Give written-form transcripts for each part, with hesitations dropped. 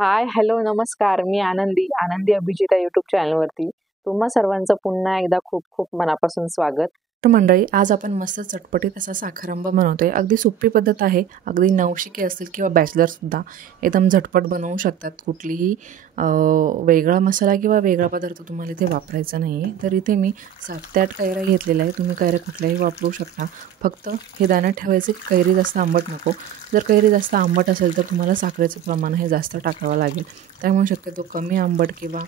हाय, hello, नमस्कार. मी आनंदी अभिजिता YouTube चॅनलवरती तुम्हा सर्वांचं पुन्हा एकदा खूप खूप मनापासून स्वागत. तर मंडळी, आज आपण मस्त चटपटीत असा साखरांबा बनवतोय. अगदी सोपी पद्धत आहे. अगदी नवशिके असतील किंवा बॅचलरसुद्धा एकदम झटपट बनवू शकतात. कुठलीही वेगळा मसाला किंवा वेगळा पदार्थ तुम्हाला इथे वापरायचा नाही आहे. तर इथे मी 7 ते 8 कैऱ्या घेतलेल्या आहे. तुम्ही कैऱ्या कुठल्याही वापरू शकता. फक्त हे ध्यानात ठेवायचे की कैरी जास्त आंबट नको. जर कैरी जास्त आंबट असेल तर तुम्हाला साखरेचं प्रमाण हे जास्त टाकावं लागेल. त्यामुळे शक्यतो कमी आंबट किंवा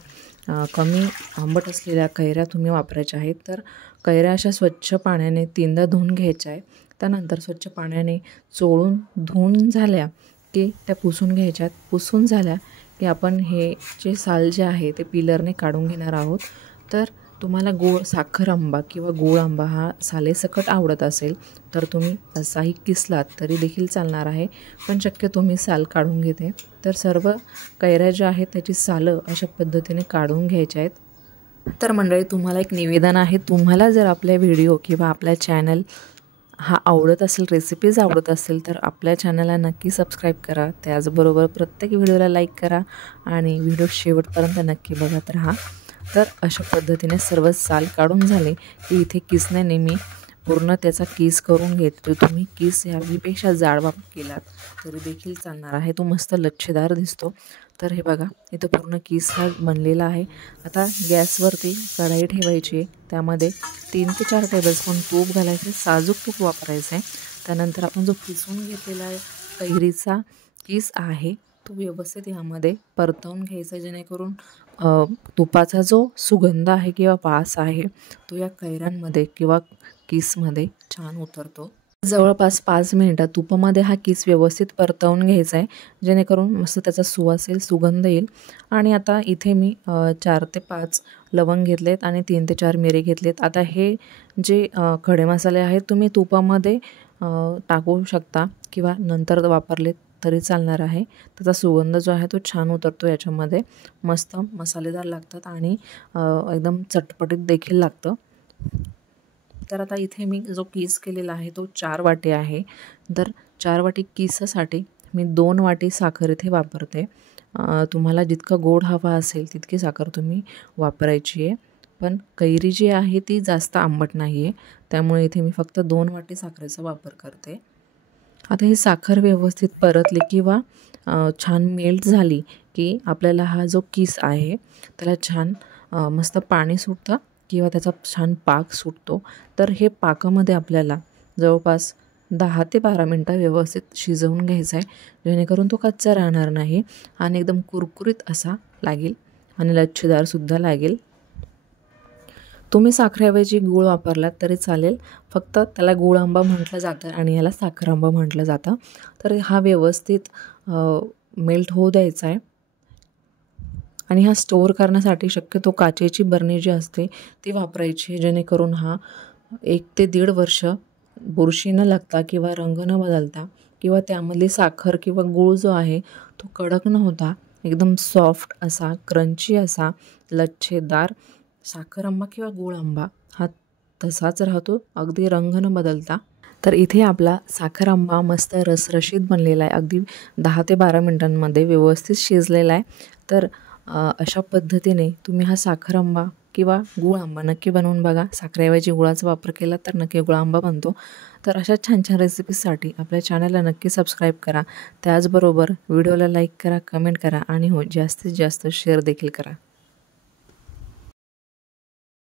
कमी आंबट असलेल्या कैऱ्या तुम्ही वापरायच्या आहेत. तर कैऱ्या अशा स्वच्छ पाण्याने 3दा धुवून घ्यायच्या आहे. त्यानंतर स्वच्छ पाण्याने चोळून धुवून झाल्या की त्या पुसून घ्यायच्यात. पुसून झाल्या की आपण हे जे साल जे आहे ते पिलरने काढून घेणार आहोत. तर तुम्हाला साखर आंबा किंवा गोड आंबा हा सालेसकट आवडत असेल तर तुम्ही असाही किसलात तरी देखील चालणार आहे. पण शक्यतो मी साल काढून घेते. तर सर्व कैऱ्या ज्या आहेत त्याची सालं अशा पद्धतीने काढून घ्यायच्या आहेत. तर मंडळी, तुम्हाला एक निवेदन आहे. तुम्हाला जर आपल्या व्हिडिओ किंवा आपल्या चॅनल हा आवडत असेल, रेसिपीज आवडत असेल तर आपल्या चॅनलला नक्की सबस्क्राईब करा. त्याचबरोबर प्रत्येक व्हिडिओला लाईक करा आणि व्हिडिओ शेवटपर्यंत नक्की बघत राहा. तर अशा पद्धतीने सर्व साल काढून झाले की इथे किसण्याने मी पूर्ण त्याचा किस करून घेतो. तुम्ही किस यावीपेक्षा जाड केलात तरी देखील चालणार आहे. तो मस्त लच्छेदार दिसतो. तर हे बघा, इथं पूर्ण किस हा बनलेला आहे. आता गॅसवरती कढाई ठेवायची आहे. त्यामध्ये 3 ते 4 टेबलस्पून तूप घालायचे. साजूक तूप वापरायचं आहे. त्यानंतर आपण जो किसून घेतलेला आहे कैरीचा किस आहे तो व्यवस्थित यामध्ये परतवून घ्यायचा, जेणेकरून तुपाचा जो सुगंध आहे किंवा वास आहे तो या कैऱ्यांमध्ये किंवा किसमध्ये छान उतरतो. जवळपास 5 मिनिटात तुपामध्ये हा किस व्यवस्थित परतवून घ्यायचा आहे, जेणेकरून मस्त त्याचा सुवास येईल, सुगंध येईल. आणि आता इथे मी 4 ते 5 लवंग घेतलेत आणि 3 ते 4 मिरी घेतलेत. आता हे जे खडे मसाले आहेत तुम्ही तुपामध्ये टाकू शकता किंवा नंतर वापरलेत तरी चालणार आहे. त्याचा सुगंध जो आहे तो छान उतरतो याच्यामध्ये. मस्त मसालेदार लागतात आणि एकदम चटपटीत देखील लागतं. तर आता इथे मी जो किस केलेला आहे तो 4 वाटी आहे. तर 4 वाटी किसासाठी मी 2 वाटी साखर इथे वापरते. तुम्हाला जितका गोड हवा असेल तितकी साखर तुम्ही वापरायची आहे. पण कैरी जी आहे ती जास्त आंबट नाही आहे, त्यामुळे इथे मी फक्त 2 वाटी साखरेचा वापर करते. आता ही साखर व्यवस्थित परतली किंवा छान मेल्ट झाली की आपल्याला हा जो किस आहे त्याला छान मस्त पाणी सुटतं किंवा त्याचा छान पाक सुटतो. तर हे पाकामध्ये आपल्याला जवळपास 10 ते 12 मिनटं व्यवस्थित शिजवून घ्यायचं आहे, जेणेकरून तो कच्चा राहणार नाही आणि एकदम कुरकुरीत असा लागेल आणि लच्छेदारसुद्धा लागेल. तुम्ही साखरेऐवजी गूळ वापरलात तरी चालेल. फक्त त्याला गूळ आंबा म्हटलं जातं आणि याला साखर आंबा म्हटलं जातं. तर हा व्यवस्थित मेल्ट होऊ द्यायचा आहे. आणि हा स्टोअर करण्यासाठी शक्यतो काचेची बरणी जी असते ती वापरायची, जेणेकरून हा 1 ते 1.5 वर्ष बुरशी न लागता किंवा रंग न बदलता किंवा त्यामधली साखर किंवा गूळ जो आहे तो कडक न होता एकदम सॉफ्ट असा, क्रंची असा, लच्छेदार साखर आंबा किंवा गूळ आंबा हा तसाच राहतो, अगदी रंग न बदलता. तर इथे आपला साखर आंबा मस्त रसरशीत बनलेला आहे. अगदी 10 ते 12 मिनटांमध्ये व्यवस्थित शिजलेला आहे. तर अशा पद्धतीने तुम्ही हा साखर आंबा किंवा गूळ आंबा नक्की बनवून बघा. साखरेऐवजी गुळाचा वापर केला तर नक्की गूळ आंबा बनतो. तर अशा छान छान रेसिपीजसाठी आपल्या चॅनलला नक्की सबस्क्राईब करा. त्याचबरोबर व्हिडिओला लाईक करा, कमेंट करा आणि हो, जास्तीत जास्त शेअर देखील करा.